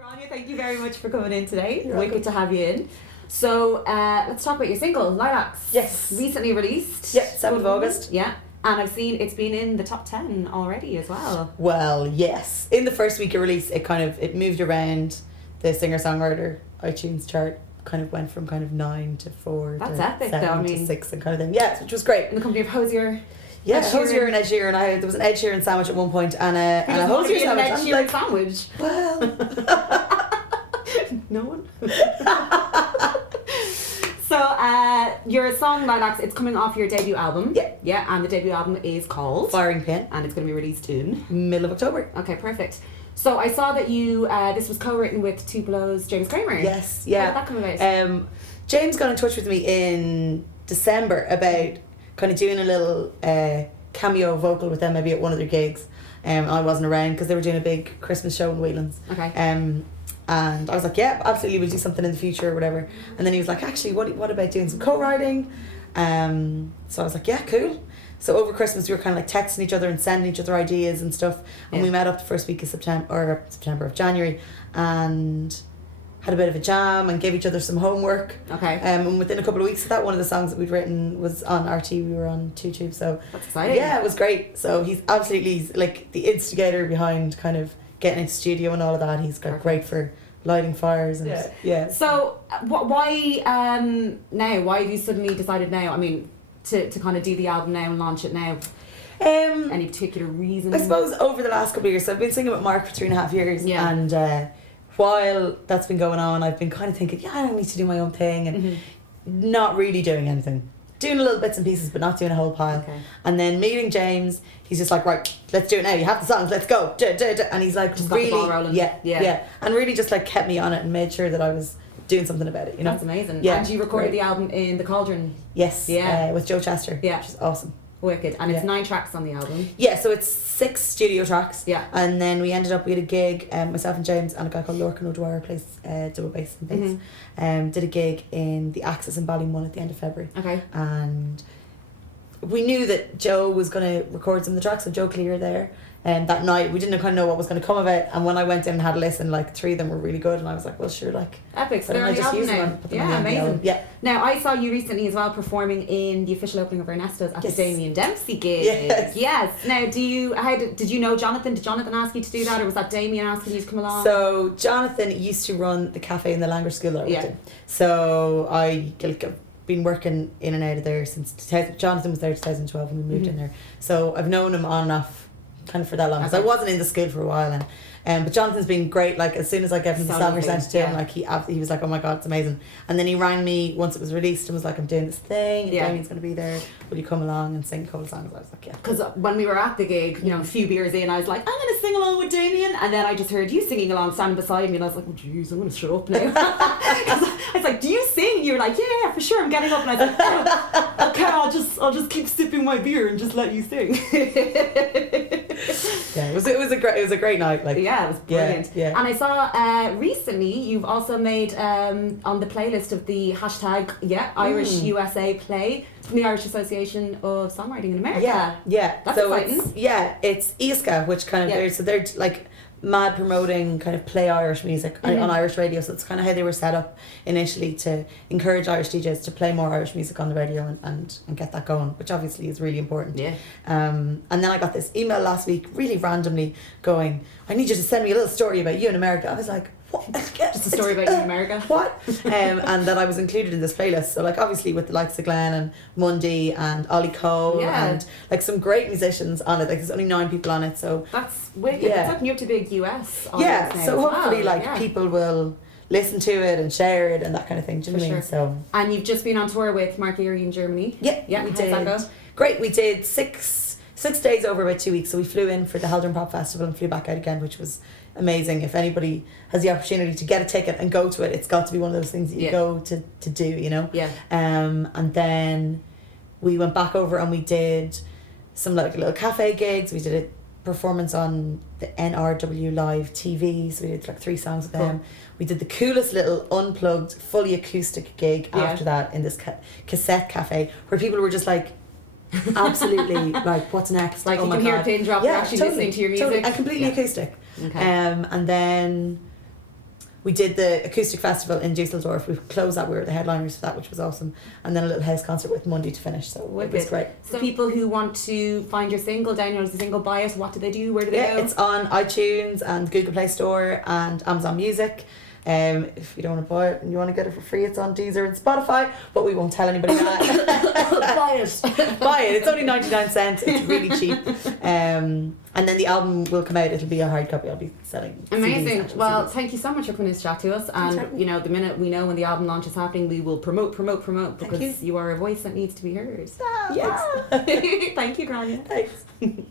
Grainne, thank you very much for coming in today. You're Wicked welcome. to have you in. So let's talk about your single, Lilacs. Yes. Recently released. Yeah, 7th of August. Yeah. And I've seen it's been in the top 10 already as well. Well, yes. In the first week of release, it moved around the singer-songwriter iTunes chart. Kind of went from kind of 9 to 4 That's to epic, 7 though, I to mean. 6 and kind of thing. Yeah, which was great. In the company of Hosier. Yeah, Ed Sheeran. Hosier and Ed Sheeran. There was an Ed Sheeran sandwich at one point and a Who doesn't want to Hosier be in an sandwich. Ed I'm Sheeran like, sandwich? well, No one. So your song Lilacs, it's coming off your debut album. Yeah. Yeah, and the debut album is called Firing Pin, and it's going to be released in middle of October. Okay, perfect. So I saw that you this was co-written with Tupelo's James Kramer. Yes, How yeah. did that come about? James got in touch with me in December about kind of doing a little cameo vocal with them maybe at one of their gigs. I wasn't around because they were doing a big Christmas show in Whelan's. Okay. And I was like, yeah, absolutely, we'll do something in the future or whatever. And then he was like, actually, what about doing some co-writing? So I was like, yeah, cool. So over Christmas we were kind of like texting each other and sending each other ideas and stuff. And we met up the first week of September of January and had a bit of a jam and gave each other some homework. Okay. And within a couple of weeks of that, one of the songs that we'd written was on RT. We were on YouTube. So That's exciting. yeah, it was great. So he's like the instigator behind kind of getting into studio and all of that. He's great for lighting fires and yeah. So why now? Why have you suddenly decided now? I mean, to kind of do the album now and launch it now. Any particular reason? I suppose over the last couple of years, so I've been singing with Mark for 3.5 years. Yeah. And while that's been going on, I've been kind of thinking, yeah, I need to do my own thing and not really doing anything. Doing a little bits and pieces, but not doing a whole pile. Okay. And then meeting James, he's just like, right, let's do it now. You have the songs, let's go. And he's like, Just got really, the ball rolling. yeah, and really just like kept me on it and made sure that I was doing something about it. You know, That's amazing. Yeah, And you recorded great. the album in the Cauldron. Yes, Yeah. with Joe Chester, Yeah. which is awesome. Wicked. And it's Yeah. 9 tracks on the album. Yeah, so it's 6 studio tracks. Yeah. And then we ended up, we had a gig, myself and James and a guy called Lorcan O'Dwyer plays double bass and bass. Did a gig in the Axis in Ballymun at the end of February. Okay. And we knew that Joe was going to record some of the tracks, so Joe Clear there. And that night, we didn't kind of know what was going to come of it. And when I went in and had a listen, like 3 of them were really good. And I was like, well, sure, like... Epic. So why they're on don't I the just album use them now. and put them Yeah, on the amazing. album? Yeah. Now, I saw you recently as well performing in the official opening of Ernesto's at Yes. the Damien Dempsey gig. Yes. Now, did you know Jonathan? Did Jonathan ask you to do that, or was that Damien asking you to come along? So Jonathan used to run the cafe in the language school that I worked Yeah. in. So I've been working in and out of there since... Jonathan was there in 2012 when we moved in there. So I've known him on and off kind of for that long. Because I wasn't in the school for a while. But Jonathan's been great. Like, as soon as I gave him the song lovely, sent to him, yeah. like he was like, oh my God, it's amazing. And then he rang me once it was released and was like, I'm doing this thing and Yeah. Damien's going to be there. Will you come along and sing a couple of songs? I was like, yeah. Because when we were at the gig, you know, a few beers in, I was like, I'm going to sing along with Damien. And then I just heard you singing along, standing beside me, and I was like, oh, jeez, I'm going to shut up now. I was like, do you sing? You were like, yeah, for sure, I'm getting up. And I was like, oh, okay, I'll just keep sipping my beer and just let you sing. Yeah, it was a great night. Like, Yeah, it was brilliant. Yeah. And I saw recently you've also made on the playlist of the hashtag Irish USA Play from the Irish Association of Songwriting in America. Yeah. That's so exciting. it's ISCA, which kind of they're like mad promoting kind of play Irish music on Irish radio. So it's kind of how they were set up initially to encourage Irish DJs to play more Irish music on the radio and get that going, which obviously is really important. Yeah. And then I got this email last week, really randomly, going, I need you to send me a little story about you in America. I was like, what? Just a story about you in America. What? And that I was included in this playlist. So like obviously with the likes of Glenn and Mundy and Ollie Cole and like some great musicians on it. Like there's only 9 people on it. So That's wicked. Yeah. It's opening up to big US yeah. audience now So as hopefully well. like people will listen to it and share it and that kind of thing. Do you know what I mean? So And you've just been on tour with Mark Erie in Germany. yeah, Yeah, we how's did. that go? Great. We did 6 days over about 2 weeks. So we flew in for the Haldern Pop Festival and flew back out again, which was amazing. If anybody has the opportunity to get a ticket and go to it, it's got to be one of those things that you go to do, you know. Yeah. And then we went back over and we did some like little cafe gigs. We did a performance on the NRW Live TV, so we did like 3 songs with them. We did the coolest little unplugged, fully acoustic gig after that in this cassette cafe where people were just like absolutely like, what's next? Like oh you my can hear a God. pin drop, you're actually listening to your music. Totally. And completely acoustic. Okay. And then we did the acoustic festival in Dusseldorf. We closed that. We were the headliners for that, which was awesome. And then a little house concert with Monday to finish. So it was great. So people who want to find your single, download the single, buy it, what do they do? Where do they go? It's on iTunes and Google Play Store and Amazon Music. If you don't want to buy it and you want to get it for free, it's on Deezer and Spotify, but we won't tell anybody that. Buy it. Buy it. It's only 99 cents. It's really cheap. And then the album will come out. It'll be a hard copy. I'll be selling. Amazing. CDs, well, CDs. thank you so much for coming to chat to us. And you know, the minute we know when the album launch is happening, we will promote because you are a voice that needs to be heard. Yeah. Thank you, Grainne. Thanks.